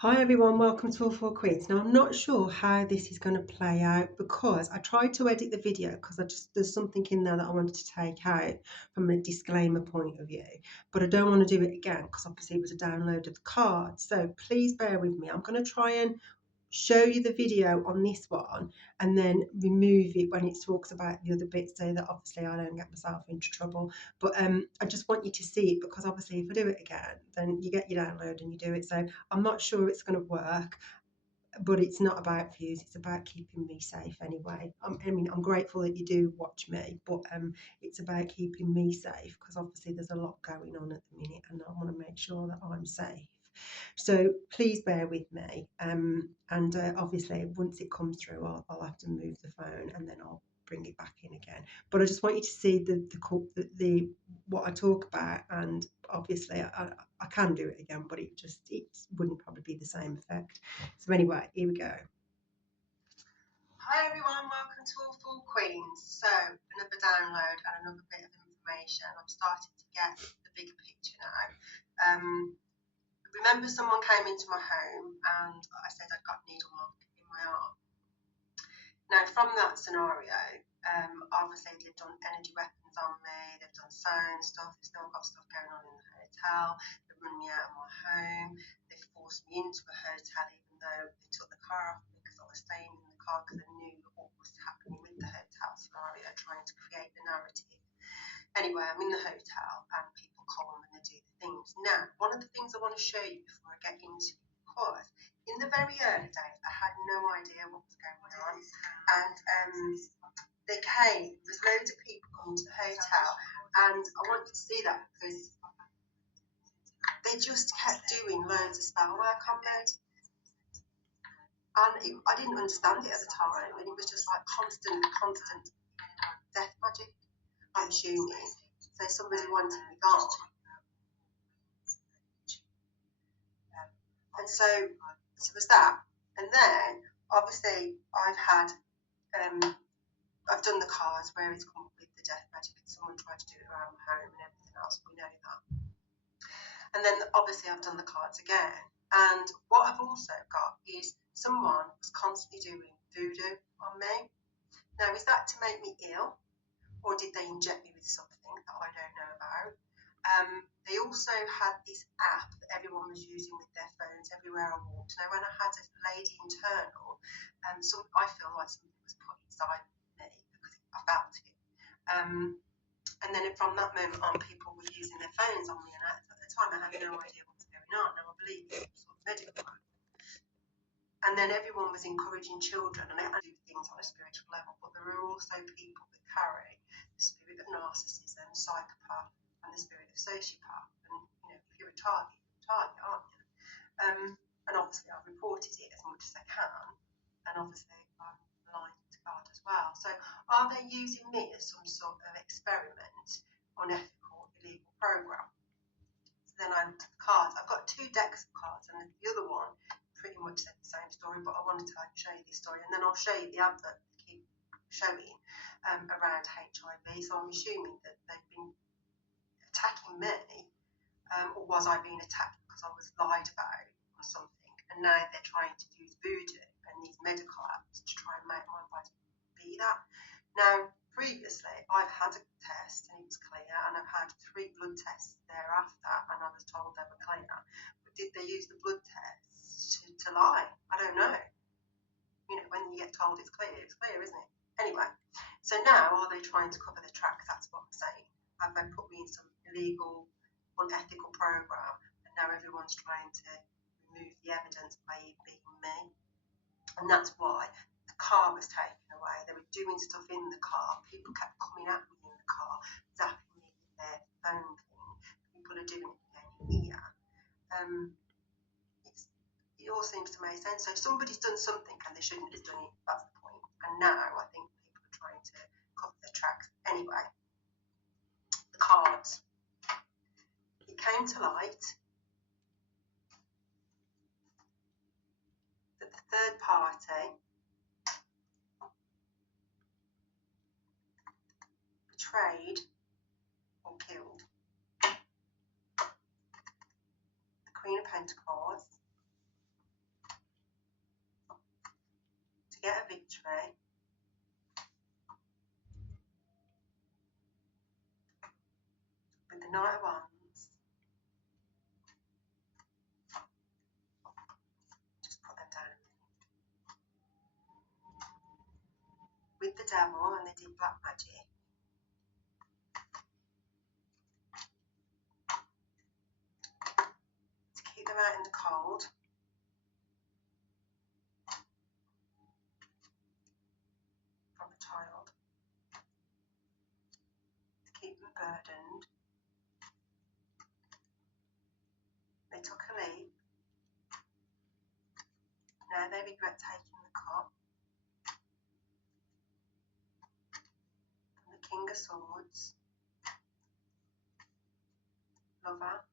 Hi everyone, welcome to All Four Queens. Now I'm not sure how this is going to play out because I tried to edit the video because there's something in there that I wanted to take out from a disclaimer point of view, but I don't want to do it again because obviously it was a download of the card. So please bear with me. I'm going to try and show you the video on this one and then remove it when it talks about the other bits so that obviously I don't get myself into trouble. But I just want you to see it because obviously if I do it again, then you get your download and you do it. So I'm not sure it's going to work, but it's not about views, it's about keeping me safe anyway. I'm grateful that you do watch me, but it's about keeping me safe because obviously there's a lot going on at the minute and I want to make sure that I'm safe. So please bear with me, and obviously once it comes through I'll have to move the phone and then I'll bring it back in again. But I just want you to see the what I talk about, and obviously I can do it again, but it wouldn't probably be the same effect. So anyway, here we go. Hi everyone, welcome to All Four Queens. So another download and another bit of information. I'm starting to get the bigger picture now. Remember someone came into my home and I said I'd got needle mark in my arm. Now from that scenario, obviously they've done energy weapons on me, they've done sewn stuff, they've still got stuff going on in the hotel, they've run me out of my home, they've forced me into a hotel even though they took the car off me because I was staying in the car because they knew what was happening with the hotel scenario, trying to create the narrative. Anyway, I'm in the hotel and people call them and they do the things. Now, one of the things I want to show you before I get into it, because in the very early days, I had no idea what was going on. And they came, there's loads of people coming to the hotel, and I want you to see that because they just kept doing loads of spell work on me. And I didn't understand it at the time, and it was just like constant death magic. I'm assuming. So somebody wanted me gone. And so it was that. And then obviously I've done the cards where it's come with the death magic and someone tried to do it around my home and everything else. We know that. And then obviously I've done the cards again. And what I've also got is someone was constantly doing voodoo on me. Now, is that to make me ill? Or did they inject me with something that I don't know about? They also had this app that everyone was using with their phones everywhere I walked. Now, when I had a lady internal, I feel like something was put inside me because I felt it. And then from that moment on, people were using their phones on me, and at the time I had no idea what was going on. Now, I believe it was sort of medical. And then everyone was encouraging children, and they had to do things on a spiritual level, but there are also people that carry the spirit of narcissism, psychopath, and the spirit of sociopath. And if you're a target, aren't you? And obviously I've reported it as much as I can, and obviously I'm aligned to God as well. So are they using me as some sort of experiment, unethical, illegal program? So then I looked at the cards. I've got 2 decks of cards, and the other one pretty much said the same story, but I wanted to show you this story, and then I'll show you the advert that keep showing around HIV. So I'm assuming that they've been attacking me, or was I being attacked because I was lied about or something? And now they're trying to use voodoo and these medical apps to try and make my body be that. Now, previously, I've had a test and it was clear, and I've had 3 blood tests thereafter, and I was told they were clear. But did they use the blood tests to lie? I don't know. When you get told it's clear, isn't it? Anyway, so now are they trying to cover the tracks? That's what I'm saying. Have they put me in some illegal, unethical program, and now everyone's trying to remove the evidence by it being me? And that's why the car was taken away. They were doing stuff in the car. People kept coming at me in the car, zapping me with their phone thing. People are doing it again here. It all seems to make sense. So somebody's done something and they shouldn't have done it. That's the point. And now I think people are trying to cover their tracks. Anyway, the cards. It came to light that the third party betrayed or killed the Queen of Pentacles, devil and they did black magic. To keep them out in the cold. From a child. To keep them burdened. They took a leap. Now they regret taking the cup. From the King of Swords. Lover.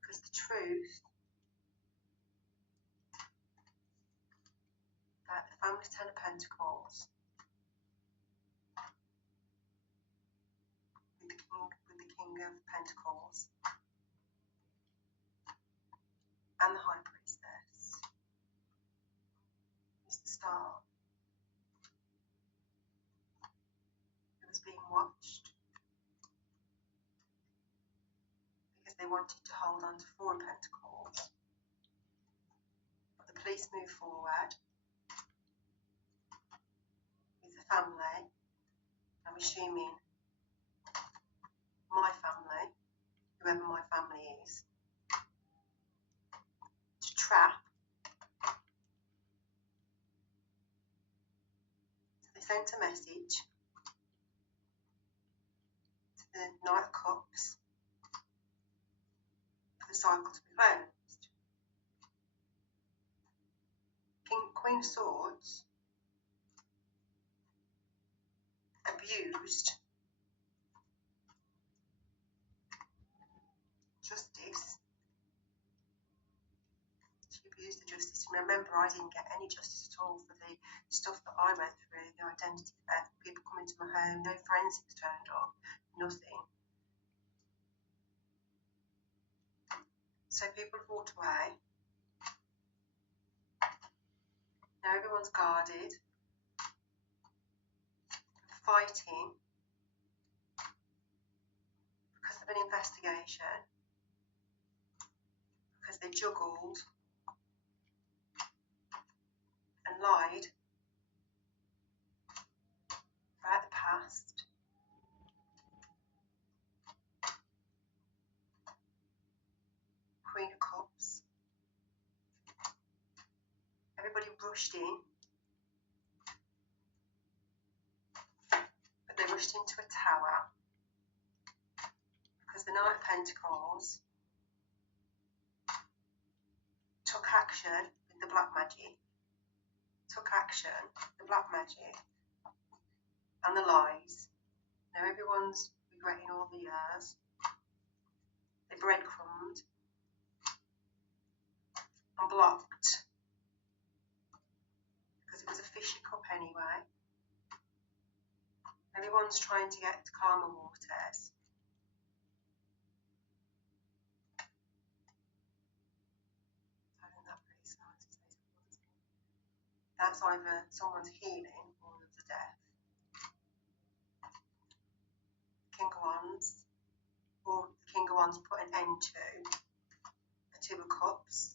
Because the truth that the family Ten of Pentacles with the King of Pentacles and the High Priestess is the Star who was being watched because they wanted to hold on to Four of Pentacles. But the police move forward with the family. I'm assuming my family, whoever my family is, to trap. So they sent a message to the Knight of Cups for the cycle to be cleansed. Queen of Swords abused justice. She abused the justice. And remember, I didn't get any justice at all for the stuff that I went through, the identity theft, people coming to my home, no forensics turned up, nothing. So people have walked away. Now everyone's guarded, fighting because of an investigation, because they juggled and lied about the past. Queen of Cups. Everybody rushed in, but they rushed into a tower because the Knight of Pentacles took action with the black magic, the black magic and the lies. Now everyone's regretting all the years. They breadcrumbed and blocked because it was a fishy cup anyway. Everyone's trying to get to calmer waters. I think that's pretty sad to say. That's either someone's healing or there's a death. King of Wands, or the King of Wands put an end to the Two of Cups.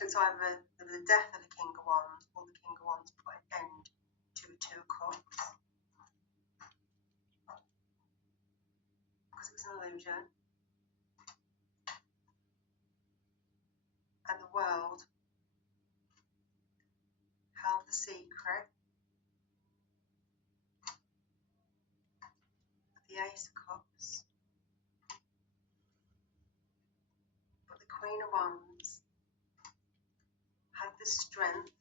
So it's either the death of the King of Wands or the King of Wands put an end to the Two of Cups. Because it was an illusion. And the world held the secret of the Ace of Cups. But the Queen of Wands had the strength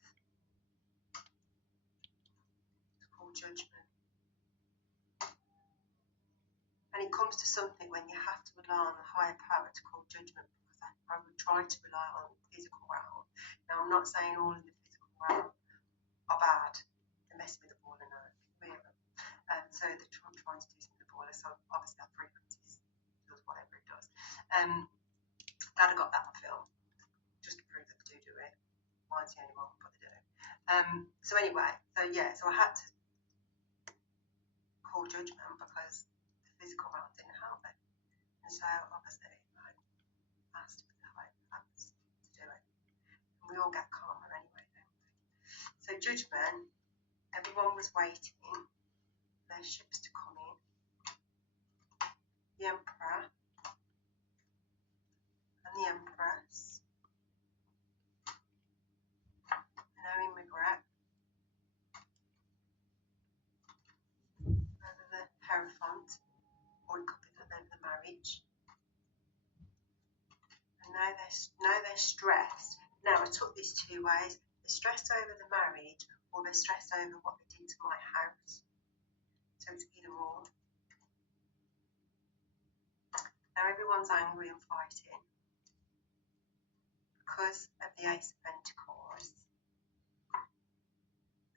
to call judgment. And it comes to something when you have to rely on the higher power to call judgment, because I would try to rely on the physical realm. Now, I'm not saying all in the physical realm are bad. They're messing with the ball and so they're trying to do something with the ball. So obviously our frequencies does whatever it does. Glad I got that on film, just to prove that they do it. Mine's the only one, but they do. So anyway, so I had to call judgment because the physical realm didn't help it. And so obviously I asked for the higher powers to do it. And we all get karma anyway, don't we? So judgment, everyone was waiting for their ships to come in. The Emperor and the Empress, knowing regret over the Hierophant, or it could be over the marriage. And now they're stressed. Now I took this two ways. They're stressed over the marriage, or they're stressed over what they did to my house. So it's either or. Now everyone's angry and fighting because of the Ace of Pentacles,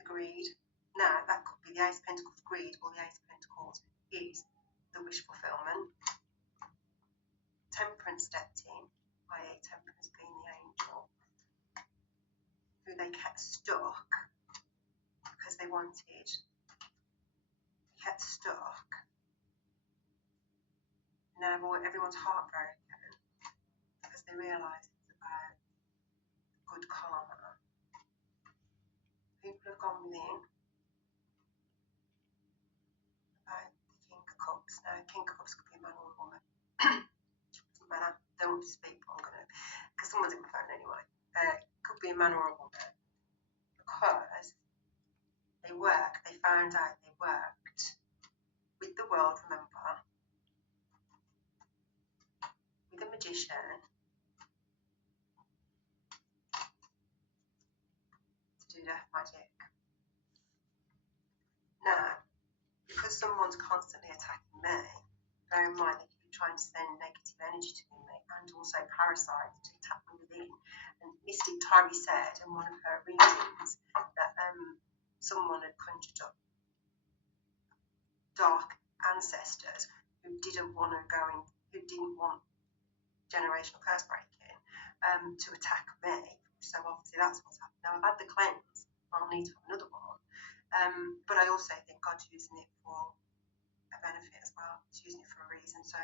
the greed. Now that could be the Ace of Pentacles greed, or the Ace of Pentacles is the wish fulfillment. Temperance stepped in, i.e. Temperance being the angel, who they kept stuck because they kept stuck. Now everyone's heartbroken because they realise it's about good karma. People have gone within about the King of Cups. Now, King of Cups could be a man or a woman. Doesn't matter. Don't want to speak, but I'm going to, because someone's in my phone anyway. Could be a man or a woman. Because they found out they worked with the world, remember, with a magician to do death magic. Now, because someone's constantly attacking me, bear in mind they keep trying to send negative energy to me and also parasites to attack me within. And Mystic Tyree said in one of her readings that someone had conjured up dark ancestors who didn't want generational curse breaking to attack me. So obviously that's what's happened. Now I've had the cleanse, I'll need to have another one. But I also think God's using it for a benefit as well. He's using it for a reason. So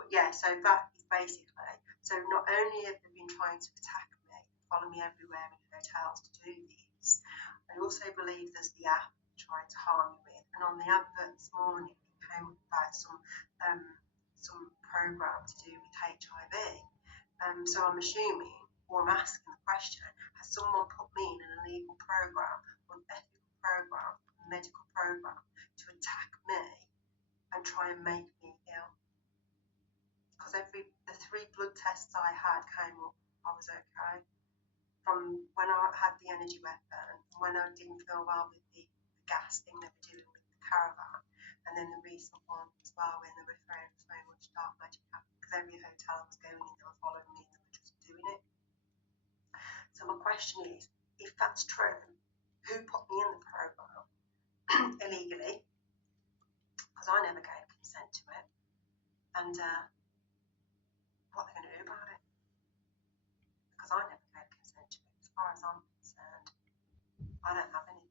but yeah, so that is basically, so not only have they been trying to attack me, follow me everywhere in hotels to do this, I also believe there's the app trying to harm me with. And on the advert this morning it came up about some program to do with HIV. So I'm assuming, or I'm asking the question, has someone put me in an illegal program, or an ethical program, a medical program to attack me and try and make me ill? Because the 3 blood tests I had came up, I was okay. From when I had the energy weapon, when I didn't feel well with the gas thing they were doing with the caravan, and then the recent one as well when they were throwing so much dark magic at me, because every hotel I was going in, they were following me and they were just doing it. So my question is, if that's true, who put me in the program illegally? Because I never gave consent to it. And what are they going to do about it? Because I never gave consent to it. As far as I'm concerned, I don't have anything.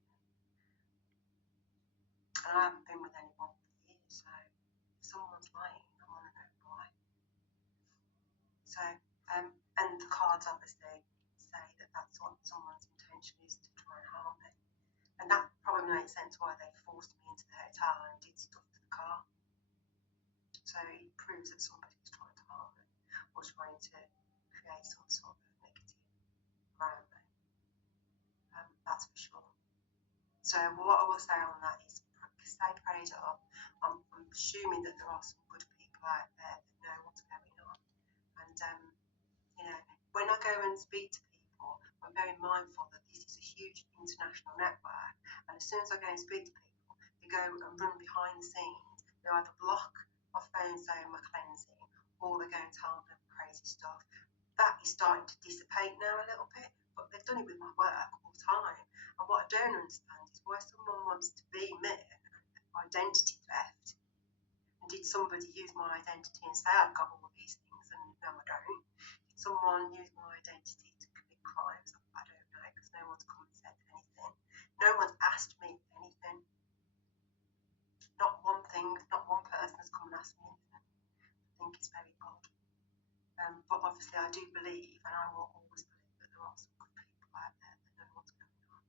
And I haven't been with anyone for years, so if someone's lying, I want to know why. So, and the cards obviously say that that's what someone's intention is, to try and harm me. And that probably makes sense why they forced me into the hotel and did stuff to the car. So it proves that somebody's trying to harm me, or trying to create some sort of negative around me. That's for sure. So what I will say on that is, stay prayed up. I'm assuming that there are some good people out there that know what's going on. And when I go and speak to people, I'm very mindful that this is a huge international network. And as soon as I go and speak to people, they go and run behind the scenes. They either block my phone saying my cleansing, or they go and tell them crazy stuff. That is starting to dissipate now a little bit, but they've done it with my work all the time. And what I don't understand is why someone wants to be me, identity theft. And did somebody use my identity and say I've got all of these things and no I don't? Did someone use my identity to commit crimes? I don't know, because no one's come and said anything. No one's asked me anything. Not one thing, not one person has come and asked me anything. I think it's very odd. But obviously I do believe, and I will always believe, that there are some good people out there that know what's going on.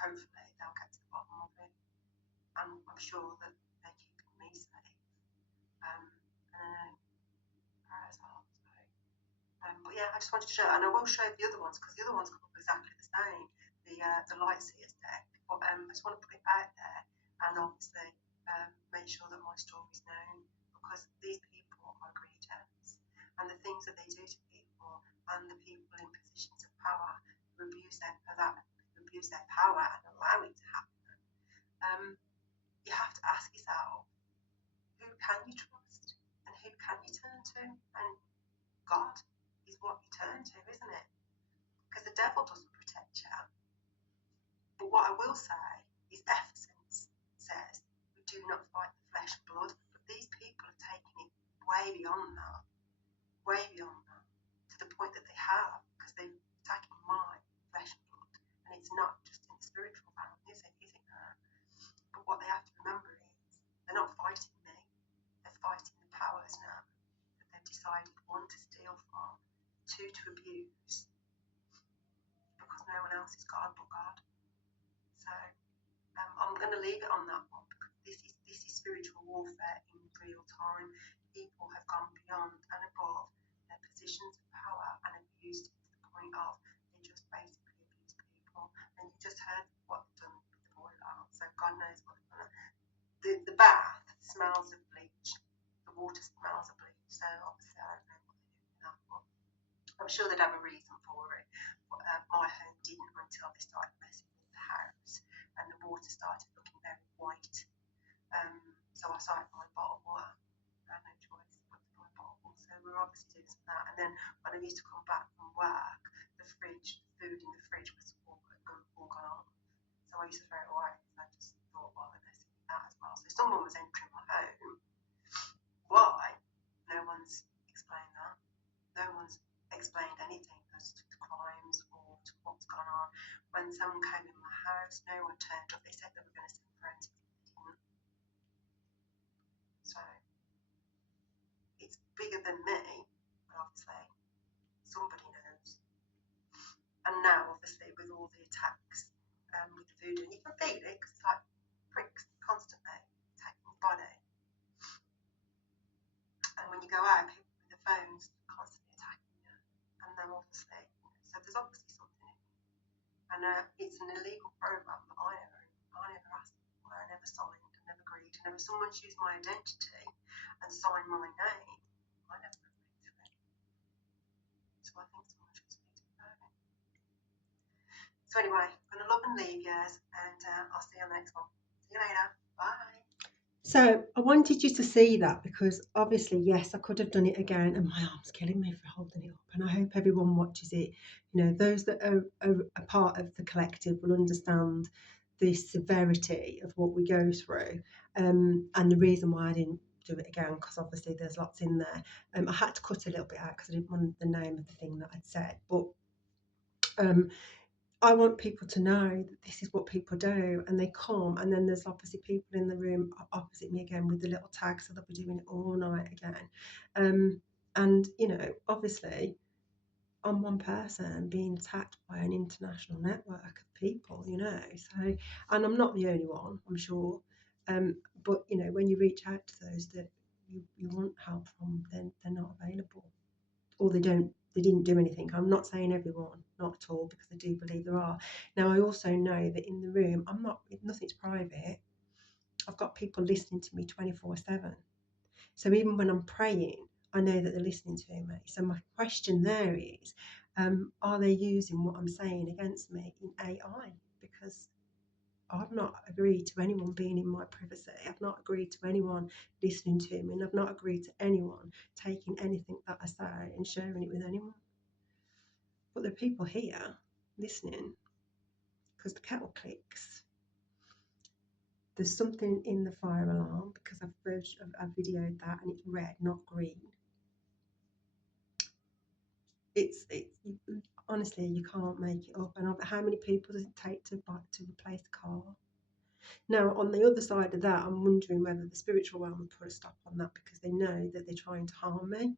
hopefully they'll get to the bottom of it, and I'm sure that they're keeping me safe. And prayers are. But yeah, I just wanted to show, and I will show the other ones because the other ones come up exactly the same. The light seers deck, but I just want to put it out there and obviously make sure that my story is known, because these people are greeters, and the things that they do to people and the people in positions of power who abuse their power and allow it to happen. You have to ask yourself, who can you trust and who can you turn to? And God is what you turn to, isn't it? Because the devil doesn't protect you. But what I will say is Ephesians says we do not fight the flesh and blood, but these people have taken it way beyond that, to the point that they have, because they're attacking my flesh and blood. And it's not just in the spiritual realm, is it? But what they have to remember is they're not fighting me, they're fighting the powers now that they've decided, one, to steal from, two, to abuse, because no one else is God but God. So I'm going to leave it on that one, because this is spiritual warfare in real time. People have gone beyond and above their positions of power and abused it to the point of they just basically abuse people. And you just heard what they've done with the boiler, so God knows what they've done. The bath smells of bleach, the water smells of bleach, so obviously I don't know what they're doing with that, but I'm sure they'd have a reason for it. But my home didn't until they started messing with the house, and the water started looking very white. So I started buying bottled water. I had no choice but to buy bottled water. So we were obviously doing some of that. And then when I used to come back from work, the food in the fridge was all gone off. So I used to throw it away, because I just thought, well, they're messing with that as well. So someone was entering my home. Why? No one's explained that. No one's explained anything as to the crimes or to what's gone on. When someone came in my house, no one turned up. They said they were going to send forensics, they didn't. So it's bigger than me, but obviously somebody knows. And now, obviously, with all the attacks with the voodoo, and you can feel it, because it's like pricks constantly attacking your body. And when you go out, people with their phones constantly attacking you, and then obviously, so there's obviously something in it. And it's an illegal program that I never asked for. I never signed, I never agreed. And if someone's used my identity and signed my name, I never agreed to it. So I think someone should speak to me about it. So anyway, I'm going to love and leave yours, and I'll see you on the next one. See you later. Bye. So I wanted you to see that, because obviously, yes, I could have done it again, and my arm's killing me for holding it up. And I hope everyone watches it. You know, those that are a part of the collective will understand the severity of what we go through, and the reason why I didn't do it again, because obviously there's lots in there. I had to cut a little bit out because I didn't want the name of the thing that I'd said, but I want people to know that this is what people do, and they come, and then there's obviously people in the room opposite me again with the little tag, so they'll be doing it all night again. And you know, obviously, I'm one person being attacked by an international network of people, you know. So, and I'm not the only one, I'm sure. But you know, when you reach out to those that you want help from, then they're not available, or they didn't do anything. I'm not saying everyone, not at all, because I do believe there are. Now, I also know that in the room, nothing's private. I've got people listening to me 24/7. So even when I'm praying, I know that they're listening to me. So my question there is, are they using what I'm saying against me in AI? Because I've not agreed to anyone being in my privacy. I've not agreed to anyone listening to me, and I've not agreed to anyone taking anything that I say and sharing it with anyone. But there are people here listening because the kettle clicks. There's something in the fire alarm, because I've videoed that, and it's red, not green. It's honestly, you can't make it up. And how many people does it take to replace the car? Now, on the other side of that, I'm wondering whether the spiritual realm will put a stop on that, because they know that they're trying to harm me.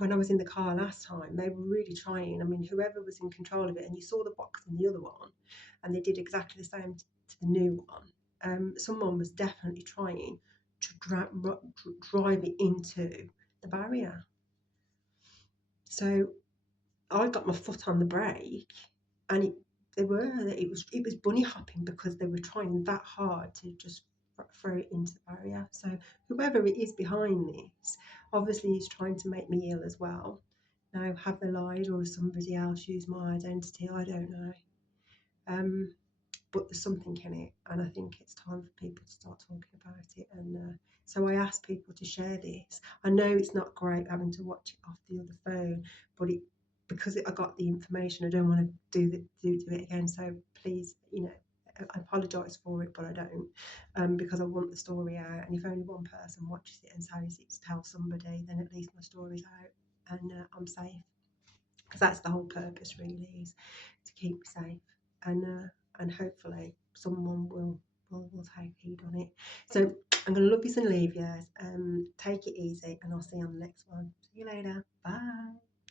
when I was in the car last time, they were really trying. I mean, whoever was in control of it, and you saw the box in the other one, and they did exactly the same to the new one. Someone was definitely trying to drive it into the barrier. So I got my foot on the brake, and it was bunny hopping because they were trying that hard to just throw it into the barrier. So whoever it is behind this, obviously is trying to make me ill as well. Now, have they lied, or has somebody else used my identity? I don't know. Um, but there's something in it, and I think it's time for people to start talking about it. And so I ask people to share this. I know it's not great having to watch it off the other phone, but I got the information, I don't want to do it again. So please, I apologise for it, but I don't, because I want the story out. And if only one person watches it and says it to tell somebody, then at least my story's out, and I'm safe. Because that's the whole purpose, really, is to keep me safe. And hopefully someone will take heed on it. So I'm going to love you and leave you. Take it easy, and I'll see you on the next one. See you later. Bye.